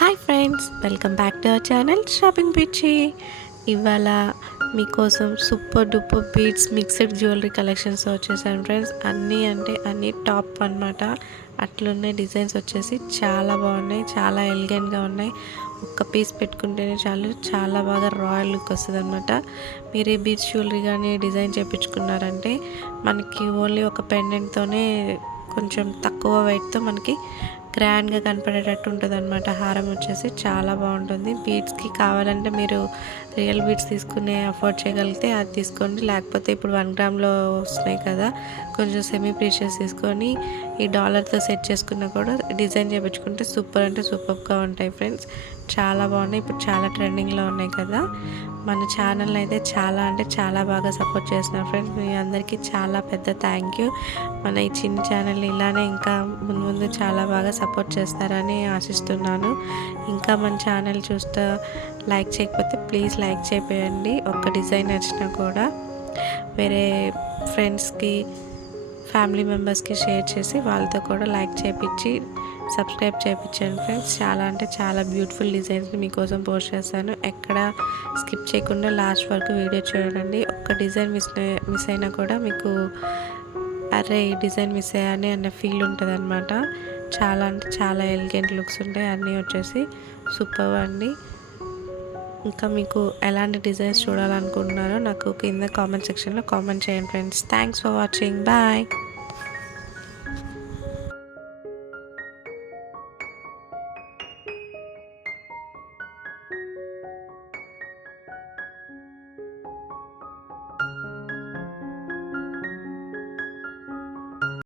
Hi friends, welcome back to our channel shopping పిచ్చి. ఇవాళ మీకోసం super duper beads mixed jewellery collections వచ్చేసాను friends. అన్నీ అంటే అన్నీ టాప్ అనమాట. అట్లున్నాయి డిజైన్స్ వచ్చేసి చాలా బాగున్నాయి, చాలా ఎలిగెంట్గా ఉన్నాయి. ఒక్క పీస్ పెట్టుకుంటేనే చాలు, చాలా బాగా రాయల్ లుక్ వస్తుంది అనమాట. మీరు ఈ బీడ్స్ జ్యువెలరీ కానీ డిజైన్ చేయించుకున్నారంటే మనకి ఓన్లీ ఒక పెండెంట్తోనే కొంచెం తక్కువ వెయిట్తో మనకి గ్రాండ్గా కనపడేటట్టు ఉంటుంది అనమాట. హారం వచ్చేసి చాలా బాగుంటుంది. బీడ్స్కి కావాలంటే మీరు రియల్ బీడ్స్ తీసుకునే అఫోర్డ్ చేయగలిగితే అది తీసుకోండి, లేకపోతే ఇప్పుడు 1 గ్రామ్లో వస్తున్నాయి కదా, కొంచెం సెమీ ప్రీషియస్ తీసుకొని ఈ డాలర్తో సెట్ చేసుకున్నా కూడా డిజైన్ చేయించుకుంటే సూపర్ అంటే సూపర్గా ఉంటాయి ఫ్రెండ్స్. చాలా బాగున్నాయి, ఇప్పుడు చాలా ట్రెండింగ్లో ఉన్నాయి కదా. మన ఛానల్ అయితే చాలా అంటే చాలా బాగా సపోర్ట్ చేస్తున్నారు ఫ్రెండ్స్. మీ అందరికీ చాలా పెద్ద థ్యాంక్ యూ. మన ఈ చిన్న ఛానల్ని ఇలానే ఇంకా ముందు ముందు చాలా బాగా సపోర్ట్ చేస్తారని ఆశిస్తున్నాను. ఇంకా మన ఛానల్ చూస్తే లైక్ చేయకపోతే ప్లీజ్ లైక్ చేయండి. ఒక్క డిజైన్ నచ్చినా కూడా వేరే ఫ్రెండ్స్కి, ఫ్యామిలీ మెంబర్స్కి షేర్ చేసి వాళ్ళతో కూడా లైక్ చేయించి సబ్స్క్రైబ్ చేయించండి ఫ్రెండ్స్. చాలా అంటే చాలా బ్యూటిఫుల్ డిజైన్స్ని మీకోసం పోస్ట్ చేస్తాను. ఎక్కడ స్కిప్ చేయకుండా లాస్ట్ వరకు వీడియో చూడండి. ఒక్క డిజైన్ మిస్ అయినా కూడా మీకు అరే ఈ డిజైన్ మిస్ అయ్యాని అన్న ఫీల్ ఉంటుంది అనమాట. చాలా అంటే చాలా ఎలిగెంట్ లుక్స్ ఉంటాయి. అన్నీ వచ్చేసి సూపర్ అండి. ఇంకా మీకు ఎలాంటి డిజైన్స్ చూడాలనుకుంటున్నారో నాకు కింద కామెంట్ సెక్షన్లో కామెంట్ చేయండి friends. Thanks for watching, bye.